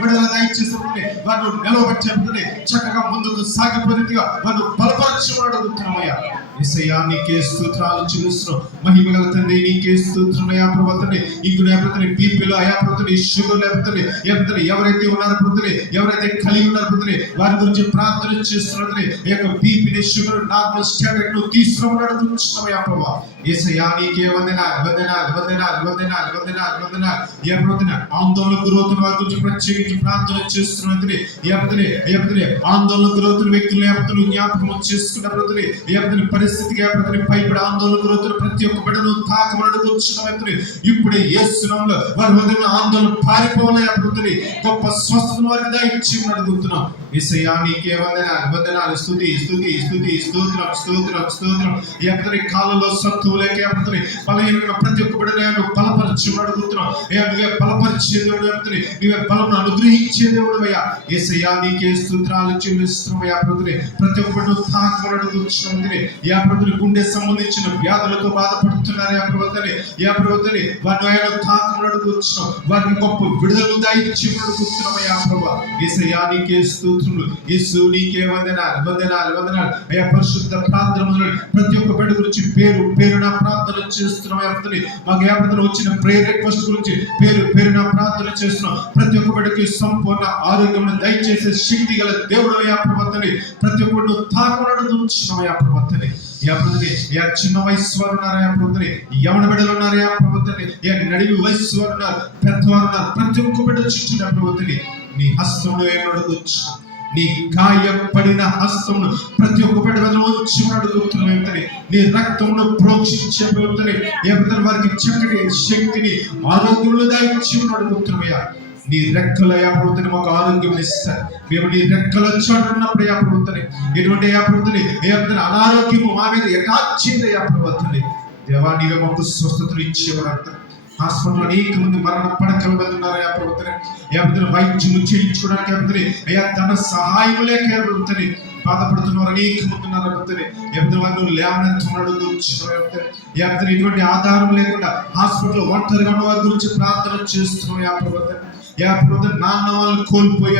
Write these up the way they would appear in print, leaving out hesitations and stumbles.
విడుదల దయచేసి వారు నిలవబెట్టే చక్కగా ముందుకు సాగిపోయినట్టుగా వారు బలపరచమని అడుగుతున్నామయ్యా. యేసయ్యా నీకే స్తోత్రాలు చెల్లిస్తున్నాం. మహిమ గల తండ్రి నీకే స్తోత్రమయ్యా ప్రభు తండ్రి. ఇందులో ఎవరైతే బీపీలో అయా ప్రభు తండ్రి, షుగర్ లేకపోతే ఎవరైతే ఉన్నారో ప్రభు తండ్రి, ఎవరైతే కలిగి ఉన్నారో ప్రభు తండ్రి, వారి గురించి ప్రార్థన చేస్తున్నారు. ఈ యొక్క బీపీని షుగర్ నార్మల్ స్టాండర్డ్ ను తీసుకురావాలని అడుగుతున్నామయ్యా ప్రభు. యేసయ్యా నీకే వందనాలు వందనాలు వందనాలు వందనాలు వందనాలు వందనాలు. ఎవరైతే ఆందోళన గురవుతున్న వారి గురించి ప్రత్యేకించి ప్రార్థన చేస్తున్నది, ఎవరైతే ఆందోళన గురవుతున్న వ్యక్తులు ఎవరు జ్ఞాపకం చేసుకున్న ప్రభుత్వం, ఎవరైతే పరిస్థితికి ఎవరైతే భయపడి ఆందోళన గురవుతున్న ప్రతి ఒక్క బిడ్డను తాకమని అడుగుతున్నాం. ఇప్పుడే యేసు నామములో వారి హృదయంలో ఆందోళన పారిపోవాలని ప్రభుత్వం గొప్ప స్వస్థతను వారికి దయచేయమని అడుగుతున్నాం. యేసయ్యా నీకే వందనాలు వందనాలు. స్తుతి స్తుతి స్తుతి స్తోత్రం స్తోత్రం స్తోత్రం. ఎవరి కాలంలో సత్తువు లేక ఎవరి బలహీనమైన ప్రతి ఒక్క బిడ్డను బలపరచమని అడుగుతున్నాం. నువ్వే బలపరిచే దేవుడు, నువ్వే బలమును అనుగ్రహించే దేవుడవయ్యా. యేసయ్యా నీకే స్తోత్రాలు చెల్లిస్తున్నామయ్యా. ప్రతి ఒక్క బిడ్డను తాకమని అడుగుతున్నాం. యా ప్రభుత్వం గుండె సంబంధించిన వ్యాధులతో బాధపడుతున్నారు. యా ప్రభుత్వం వారిని ఆయన తాకమని అడుగుతున్నాం. వారికి గొప్ప విడుదల దయచేయమని అడుగుతున్నామయ్యా ప్రభు. యేసయ్యా నీకే స్తోత్రములు. యేసు నీకే వందనాలు వందనాలు వందనాలు. అయ్యా పరిశుద్ధ ప్రార్థనలు ప్రతి ఒక్క బిడ్డ గురించి పేరు పేరున ప్రార్థన చేస్తున్నాం. మాకు యాభై వచ్చిన ప్రేయర్ రిక్వెస్ట్ గురించి పేరు పేరున ప్రార్థన చేస్తున్నాం. ప్రతి ఒక్క బిడ్డకి సంపూర్ణ ఆరోగ్యం దయచేసే శక్తి గల దేవుడు అయ్యా ప్రభుత్వం. ప్రతి ఒక్కరు తాకమని అడుగుతున్నాం అయ్యా ప్రభుత్వం. చిన్న వయసు వారు ఉన్నారా ప్రభుత్వం, యవన బిడ్డలు ఉన్నారా ప్రభుత్వం, నడివి వయసు వారు ఉన్నారు, పెద్దవారు ఉన్నారు. ప్రతి ఒక్క బిడ్డ చుట్టూ ప్రభుత్వం నీ హస్తంలో ఏమడుగుచ్చు, నీ గాయపడిన హస్తమును ప్రతి ఒక్క బిడ్డ వచ్చి అడుగుతున్నాం. నీ రక్తమును ప్రోక్షించే ప్రభుత్వం వారికి చక్కటి శక్తిని ఆరోగ్యంలో దాయించి అడుగుతున్నామయ్యా. నీ రెక్కలయ్యా ప్రభుత్వం మాకు ఆరోగ్యం ఇస్తారు. మేము నీ రెక్కల చాటున్నప్పుడు యా ప్రభుత్వం ఎటువంటి యా ప్రభుత్వం అనారోగ్యము మా మీద ఎకాచింది యా ప్రభుత్వం. దేవా నీవే మాకు స్వస్థతలు ఇచ్చేవాడు. హాస్పిటల్ అనేక మంది మరణ పడకల మీద ఉన్నారు. యా ప్రభుత్వం వైద్యులు చేయించుకోవడానికి అయ్యా ధన సహాయం లేక ప్రభుత్వం బాధపడుతున్నారు. అనేక మంది ఉన్నారు ప్రభుత్వం. వాళ్ళు లేవనెత్తుడు ఎటువంటి ఆధారం లేకుండా హాస్పిటల్ ఒంటరిగా ఉన్న వారి గురించి ప్రార్థన చేస్తున్నాం. యా ప్రభుత్వం నాన్న వాళ్ళని కోల్పోయి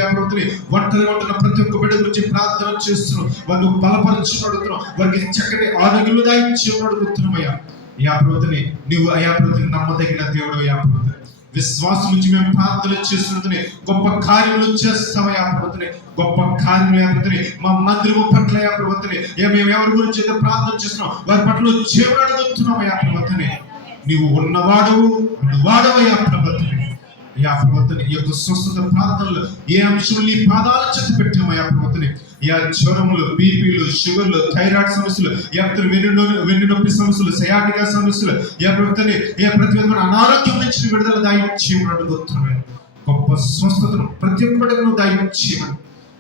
ఒంటరిగా ఉంటున్న ప్రతి ఒక్క బిడ్డ గురించి ప్రార్థన చేస్తున్నాం. వాళ్ళు బలపరచుకుంటున్నాం. వారికి చక్కటి ఆరోగ్యం దాయించి అడుగుతున్నామయ్యా. యా ప్రభుత్వం నువ్వు అయా ప్రభుత్వం నమ్మదగిన దేవుడు. యా ప్రభుత్వం విశ్వాసం నుంచి మేము ప్రార్థన చేస్తున్నది గొప్ప కార్యములు చేస్తామయ్యా ప్రభుత్వం. గొప్ప కార్యములు యా ప్రభుత్వం మా మందిరము పట్ల యా ప్రభుత్వం మేము ఎవరి గురించి అయితే ప్రార్థన చేస్తున్నాం వారి పట్ల జీవన అడుగుతున్నామయ్యా ప్రభుత్వం. నీవు ఉన్నవాడు వాడవయ్యా ప్రభుత్వం. యా ప్రభుత్వం ఈ యొక్క స్వస్థత ప్రార్థనలు ఏ అంశం నీ పాదాల చెత్త పెట్టామయ్యా ప్రభుత్వం. యా జ్వరములు, బీపీలు, షుగర్లు, థైరాయిడ్ సమస్యలు, వెన్ను నొప్పి సమస్యలు, సయాటికా సమస్యలు, ప్రతి విధమైన అనారోగ్యం నుంచి విడుదల దాయించేయమని అడుగుతున్నాను. గొప్ప స్వస్థతను ప్రతి ఒక్కడికి దాయించేయమని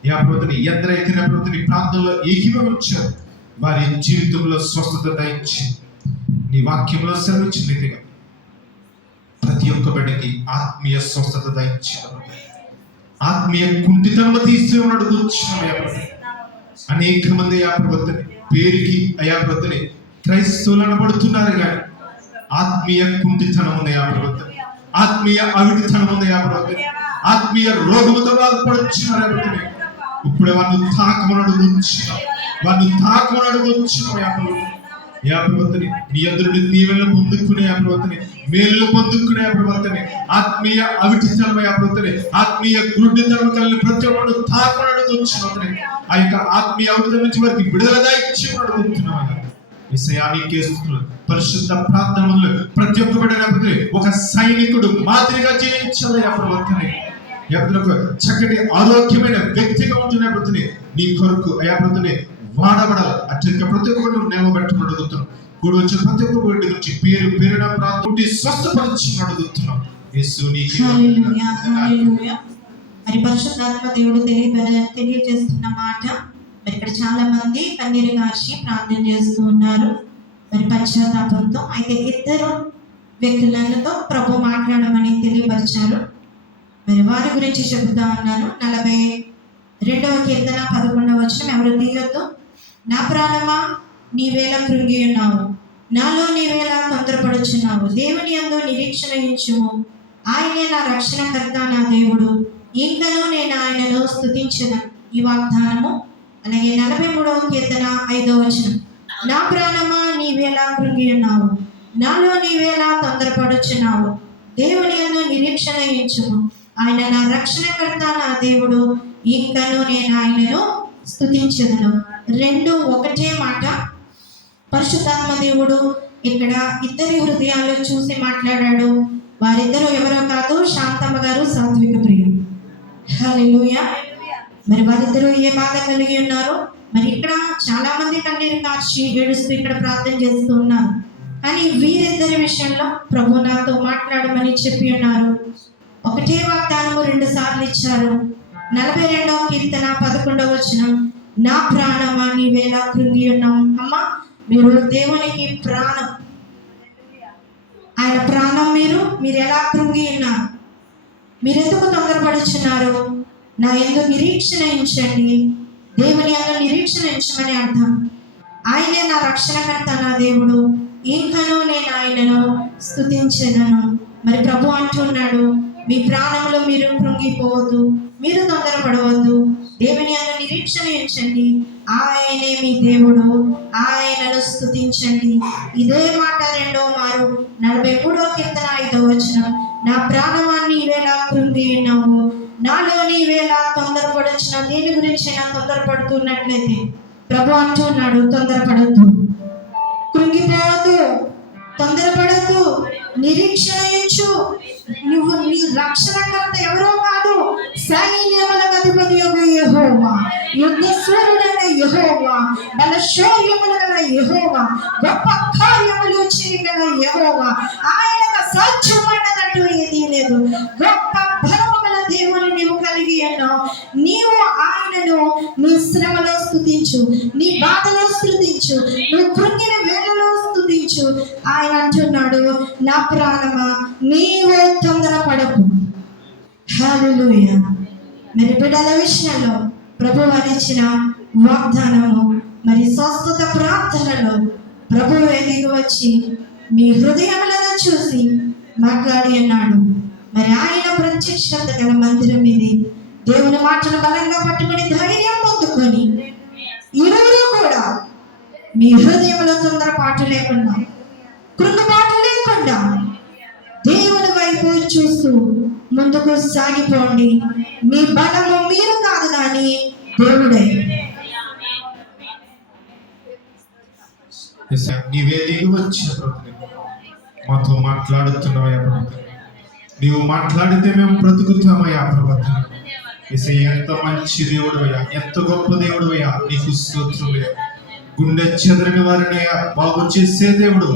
యా ప్రభుత్వం ఎందరైతే ప్రభుత్వం ప్రాంతంలో ఏకీభవించారు వారి జీవితంలో స్వస్థత దాయించి నీ వాక్యంలో సెలవిచ్చిన రీతిగా ప్రతి ఒక్క బిడ్డకి ఆత్మీయ స్వస్థత దాయించారు. ఆత్మీయ కుంటితనము తీసి అడుగుతున్నాం. అనేక మంది యా ప్రభుత్వం పేరుకి అయా ప్రభుత్వం క్రైస్తవులు అనబడుతున్నారు కానీ ఆత్మీయ కుంటితనం ఉంది యా ప్రభుత్వం. ఆత్మీయ అవిటితనం ఉంది యా ప్రభుత్వం. ఆత్మీయ రోగముతో బాధపడుతున్నారు. ఇప్పుడే వారిని తాకమని అడుగుతున్నాం. వారిని తాకమని అడుగుతున్నాం యా ప్రభుత్వం. యా ప్రభుత్వం నీ ఎదురుని దీవెనలు పొందుకునే యా ప్రభుత్వం, మేలు పొందుకునే యా ప్రభుత్వం. ఆత్మీయ అవిటితనం యా ప్రభుత్వం, ఆత్మీయ గుడ్డితనం కలిగిన ప్రతి ఒక్కరు తాకమని అడుగుతున్నాం. ఆ యొక్క ఆత్మీయ అవిటితనం నుంచి వారికి విడుదల దాయించి అడుగుతున్నాం. పరిశుద్ధ ప్రార్థనలు ప్రతి ఒక్క బిడ్డ ఒక సైనికుడు మాదిరిగా జీవించాలి యా ప్రభుత్వం. చక్కటి ఆరోగ్యమైన వ్యక్తిగా ఉంటున్న నీ కొరకు అయా ప్రభుత్వం వాడబడాలి. అత్యంత ప్రతి ఒక్కరు నిలబెట్టమని అడుగుతున్నాం. కూడా వచ్చిన ప్రతి ఒక్క బిడ్డ గురించి పేరు పేరున ప్రార్థన స్వస్థపరచమని అడుగుతున్నాం. మరి పరిశుద్ధాత్మ దేవుడు తెలియజేస్తున్న మాట మరి ఇక్కడ చాలా మంది కన్నీరు కార్చి ప్రార్థన చేస్తూ ఉన్నారు మరి పశ్చాత్తాపంతో. అయితే ఇద్దరు వ్యక్తులతో ప్రభు మాట్లాడమని తెలియపరిచారు. మరి వారి గురించి చెబుతా ఉన్నాను. 42వ కీర్తన 11వ వచనం, ఎవరు తీయొద్దు. నా ప్రాణమా నీవేళ కృంగి ఉన్నావు, నాలో నీవేళ తొందరపడుచున్నావు. దేవుని యందు నిరీక్షణ ఉంచుము, ఆయనే నా రక్షణకర్త, నా దేవుడు. ఇంకను నేను ఆయనను స్తుతించను. ఈ వాగ్దానము అలాగే 43వ కీర్తన 5వ వచనం. నా ప్రాణమా నీవేలా కృంగి ఉన్నావు, నాలో నీవేలా తొందరపడుచున్నావు. దేవుని యందు నిరీక్షణ ఉంచుము, ఆయన నా రక్షణకర్త, నా దేవుడు, ఇంకను నేను ఆయనను స్తుతించదును. రెండు ఒకటే మాట. పరిశుద్ధాత్మ దేవుడు ఇక్కడ ఇద్దరి హృదయాల్లో చూసి మాట్లాడాడు. వారిద్దరూ ఎవరో కాదు, శాంతమ్మ గారు, సాత్విక ప్రియుడు. హల్లెలూయా. మరి వారిద్దరూ ఏ బాధ కలిగి ఉన్నారు? మరి ఇక్కడ చాలా మంది కన్నీరు కార్చి ఏడుస్తూ ఇక్కడ ప్రార్థన చేస్తూ ఉన్నారు. కానీ వీరిద్దరి విషయంలో ప్రభు నాతో మాట్లాడమని చెప్పి ఉన్నారు. ఒకటే వాగ్దానము 2 సార్లు ఇచ్చారు. 42వ కీర్తన 11వ వచనం. నా ప్రాణమా నీవేలా కృంగి ఉన్నావు. అమ్మ, మీరు దేవునికి ప్రాణం, ఆయన ప్రాణం. మీరు ఎలా కృంగి ఉన్నారు? మీరు ఎందుకు తొందరపడుచున్నారు? నా యందు నిరీక్షణ ఉంచండి. దేవుని యందు నిరీక్షణ ఉంచమని అర్థం. ఆయనే నా రక్షణకర్త, నా దేవుడు, ఇంకను నేను ఆయనను స్తుతించెదను. మరి ప్రభు అంటున్నాడు, మీ ప్రాణంలో మీరు కృంగిపోవద్దు, మీరు తొందరపడవద్దు, దేవుని యందు నిరీక్షణ ఉంచండి. ఆయనే మీ దేవుడు, ఆయనను స్తుతించండి. ఇదే మాట రెండో మారు 43వ కీర్తన 5వ వచనం. నా ప్రాణమా నీవేలా కృంగి ఉన్నావు, నాలో నీవేలా తొందరపడుచున్నావు. దేని గురించి నా తొందరపడుతున్నట్లయితే ప్రభు అంటున్నాడు, తొందరపడద్దు, కృంగిపోవద్దు, తొందరపడద్దు, నిరీక్షణ ఉంచు. నువ్వు నీ రక్షణకర్త ఎవరో కాదు, సైన్యములకు అధిపతి యెహోవా, యుద్ధశూరుడైన యెహోవా, బలశౌర్యములు గల యెహోవా, గొప్ప కార్యములు చేయగల యెహోవా. ఆయనకు అసాధ్యమైనదంటూ ఏదీ లేదు. గొప్ప బలము గల దేవుని నీవు కలిగి ఉన్నావు. నీవు ఆయనను నీ శ్రమలో స్తుతించు, నీ బాధలో స్తుతించు, నువ్వు కృంగిన వేళలో స్తుతించు. ఆయన అంటున్నాడు, నా ప్రాణమా నీవు తొందరపడకు. హల్లెలూయా. మరి బిడ్డల విషయంలో ప్రభు వారిచ్చిన వాగ్దానము, మరి స్వస్థత ప్రార్థనలో ప్రభు ఎదిగి వచ్చి మీ హృదయములను చూసి మాట్లాడి అన్నాడు. మరి ఆయన ప్రత్యక్షత గల మందిరం ఇది. దేవుని మాటను బలంగా పట్టుకొని ధైర్యం పొందుకొని ఇరువురు కూడా మీ హృదయంలో తొందరపాటు లేకుండా, కృంగుబాటు లేకుండా దేవుని వైపు చూస్తూ ముందుకు సాగిపోండి. మీ బలము మీరు కాదు కానీ దేవుడే. నీవే దిగి వచ్చిన ప్రభుని మాతో మాట్లాడుతున్నావయ్యా ప్రభుత్వం. నీవు మాట్లాడితే మేము బ్రతుకుతామయ్యా ప్రభుత్వం. ఎంత మంచి దేవుడు అయ్యా, ఎంత గొప్ప దేవుడు అయ్యా, నీకు స్తోత్రములు. గుండె చెదరని వారిని బాగు చేసే దేవుడు,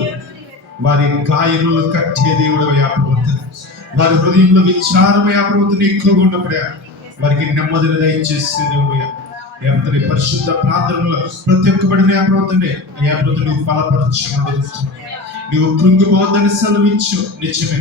వారి గాయములు కట్టే దేవుడు అయ్యా ప్రభుత్వం. వారి హృదయంలో విచారమయ్యా ప్రభుత్వం ఎక్కువగా ఉన్నప్పుడే వారికి నెమ్మదిని దయచేసే దేవుడు అయ్యా. ఎవరి పరిశుద్ధ ప్రార్థనలో ప్రతి ఒక్క బడిని అప్రవతనే అయ్యాప్రవత నువ్వు బలపరచమని, నువ్వు కృంగిపోవద్దని సెలవిచ్చు. నిజమే,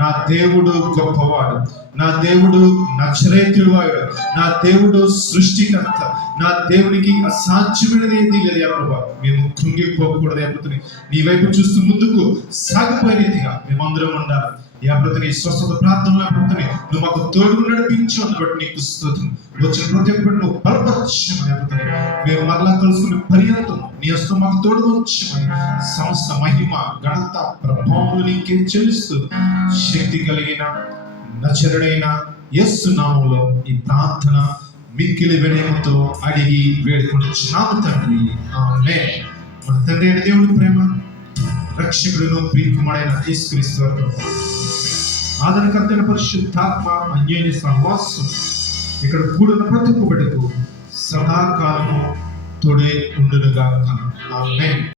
నా దేవుడు గొప్పవాడు, నా దేవుడు నజరేతుడు వాడు, నా దేవుడు సృష్టికర్త, నా దేవునికి అసాధ్యమైనది ఏది లేదు. ప్రభా, మేము కృంగిపోకూడదు. అప్పుడుని నీ వైపు చూస్తూ ముందుకు సాగిపోయే రీతిగా మేమందరం ఉండాలి. అప్పుడుని స్వస్థత ప్రార్థనలు అప్పుడుని నువ్వు మాకు తోడుగు నడిపించు అన్నబట్టి నీకు స్తోత్రం. వచ్చిన ప్రతి ఒక్కటి నువ్వు బలపరచమని అప్పుడుని మేము మరలా కలుసుకునే పర్యంతం నీ హస్తం మాకు తోడుగా ఉంచమని సమస్త మహిమ ఘనత ప్రభావములు నీకే చెల్లిస్తూ శక్తి కలిగిన నజరుడైన యేసు నామములో ఈ ప్రార్థన మిక్కిలి వినయముతో అడిగి వేడుకొనుచున్నాము తండ్రి, ఆమేన్. మన తండ్రి అయిన దేవుని ప్రేమ, రక్షకుడును ప్రియకుమారుడైన యేసుక్రీస్తు వారి ఆదరణకర్తైన పరిశుద్ధాత్మ అన్యోన్య సహవాసం ఇక్కడ కూడిన ప్రతి ఒక్క బిడ్డకు సదాకాలము తోడే ఉండునుగాక. ఆమేన్.